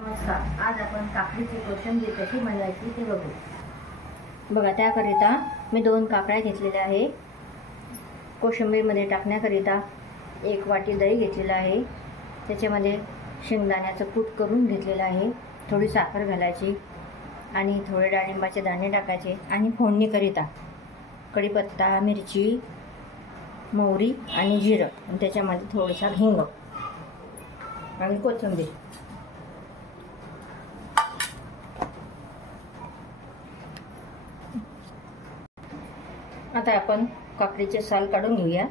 नमस्कार, आज आपण काकडीची कोशिंबीर कशी बनवायची ते बघू। बघा, त्याकरिता मी 2 काकड्या घेतलेल्या आहे। कोशिंबीरमध्ये टाकण्याकरिता 1 वाटी दही घेतलेला आहे। त्याच्यामध्ये शेंगदाण्याचं कूट करून घेतलेलं आहे। थोडी साखर घालायची आणि थोडे डाळिंबाचे दाणे टाकायचे आणि फोडणीकरिता कढीपत्ता, मिरची, मोहरी आणि जिरं आणि त्याच्यामध्ये थोडासा हिंग आणि कोथिंबीर। आता आपण काकडीचे साल काढून घेऊया।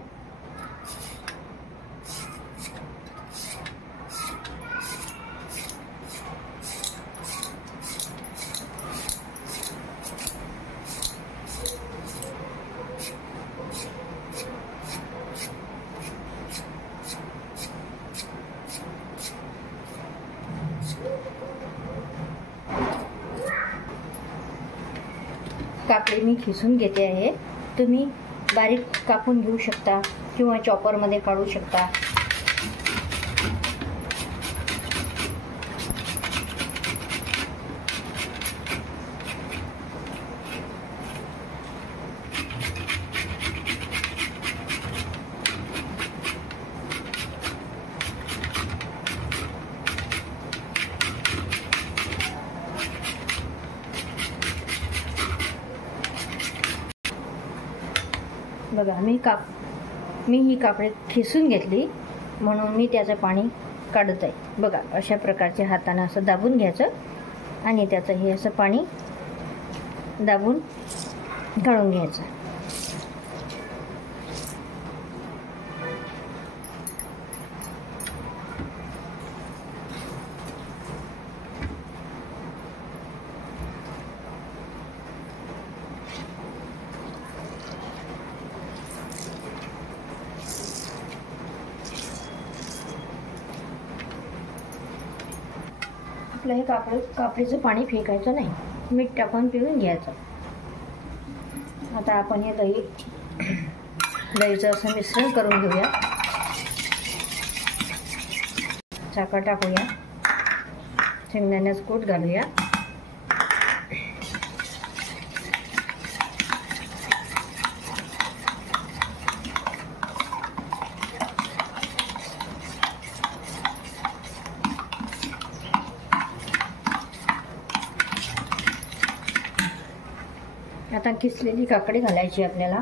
काकडी मी खिसून घेते आहे। तुम्ही बारीक कापून घेऊ शकता किंवा चॉपरमध्ये काढू शकता। बघा, मी ही काकडी खिसून घेतली म्हणून मी त्याचं पाणी काढत आहे। बघा, अशा प्रकारचे हाताने असं दाबून घ्यायचं आणि त्याचं हे असं पाणी दाबून काढून घ्यायचं। आपलं हे काकडीचं पाणी फेकायचं नाही, मीठ टाकून पिळून घ्यायचं। आता आपण हे दहीचं असं मिश्रण करून घेऊया। साखर टाकूया, शेंगदाण्याचं कूट घालूया, आता किसलेली काकडी घालायची आपल्याला।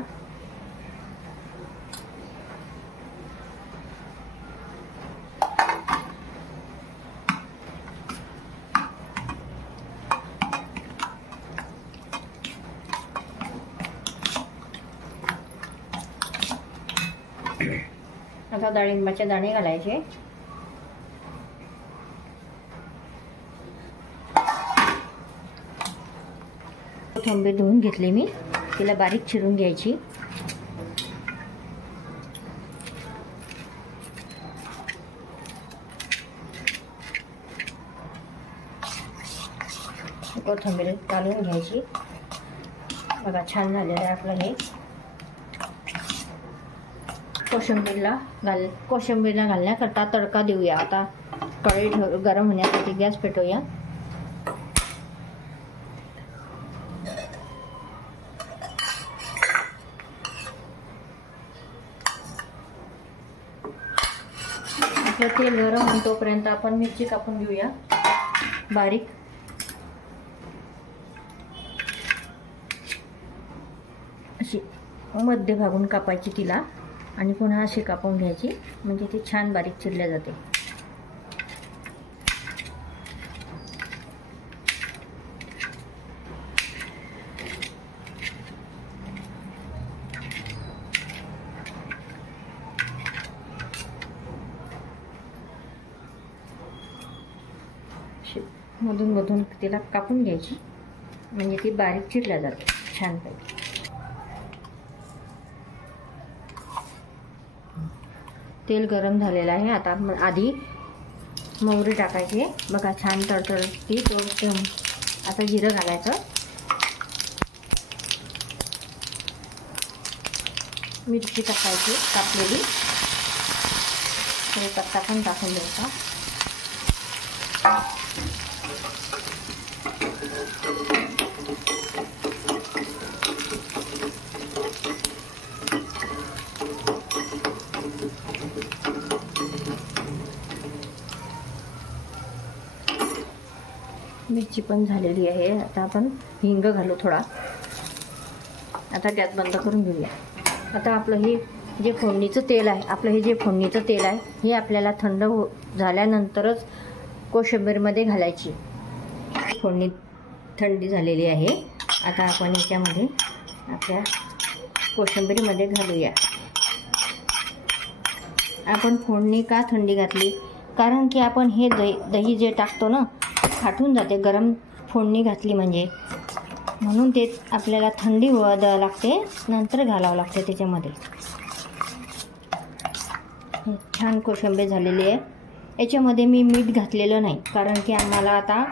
आता डाळिंबाचे दाणे घालायचे। कोथिंबीर धुवून घेतली मी, तिला बारीक चिरून घ्यायची। कोथिंबीर घालून घ्यायची। बघा, छान झालेलं आहे आपलं हे। कोशिंबीरला घालण्याकरता तडका देऊया। आता कढई गरम होण्यासाठी गॅस पेटवूया। आपलं तेल गरम होईल तोपर्यंत आपण मिरची कापून घेऊया बारीक। अशी मध्य भागून कापायची तिला आणि पुन्हा अशी कापून घ्यायची, म्हणजे ती छान बारीक चिरल्या जाते। मधून मधून तिला कापून घ्यायची, म्हणजे ती बारीक चिरल्या जाते छानपैकी। तेल गरम झालेलं आहे। आता आधी मोहरी टाकायची। बघा, छान तडतडती तो आता जिरं घालायचं, मिरची टाकायची कापलेली, कढीपत्ता पण टाकून द्यायचा। मिरची पण झालेली आहे. आता आपण हिंग घालू थोडा. आता गॅस बंद करून घेऊया. आता आपलं हे जे फोडणीचं तेल आहे, हे आपल्याला थंड झाल्यानंतरच कोशिंबीरमध्ये घालायची. फोडणी थंडी झालेली आहे. आता आपण याच्यामध्ये आपल्या कोशिंबीरमध्ये घालूया. आपण फोडणी का थंडी घातली? कारण की आपण हे दही जे टाकतो ना, फाटून जाते गरम फोडणी घातली म्हणजे. म्हणून ते आपल्याला थंडी होऊ द्यावं लागते, नंतर घालावं लागते त्याच्यामध्ये. छान कोशिंबीर झालेली आहे. याच्यामध्ये मी मीठ घातलेलं नाही, कारण की आम्हाला आता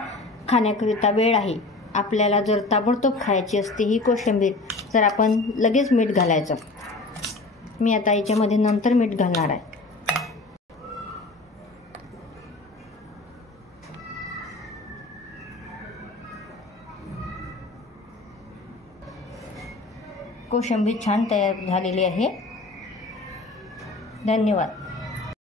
खाण्याकरिता वेळ आहे. आपल्याला जर ताबडतोब खायची असते ही कोशिंबीर, तर आपण लगेच मीठ घालायचं. मी आता याच्यामध्ये नंतर मीठ घालणार आहे. कोशिंबीर छान तयार झालेली आहे. धन्यवाद.